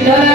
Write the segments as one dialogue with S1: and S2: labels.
S1: Yeah.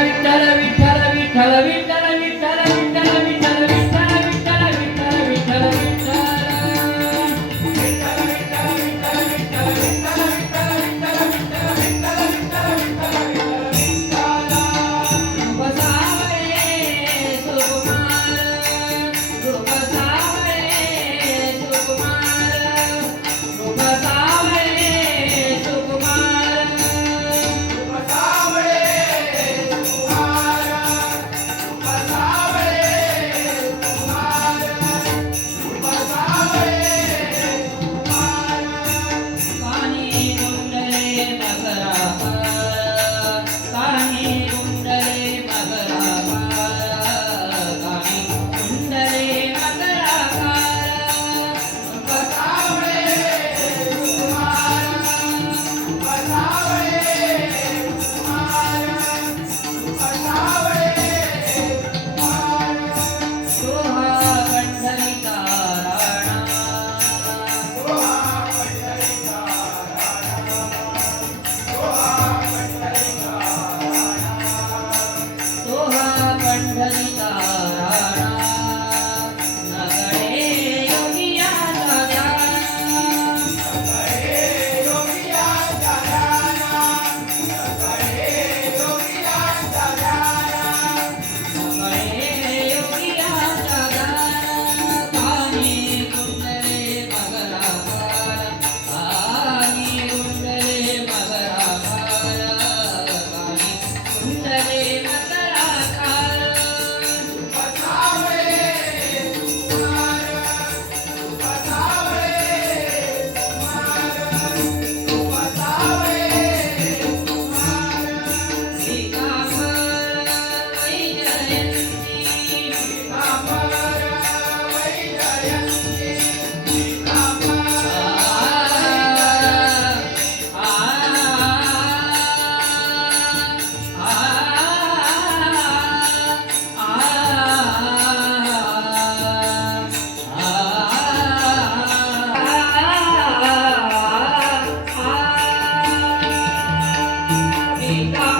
S2: Sita.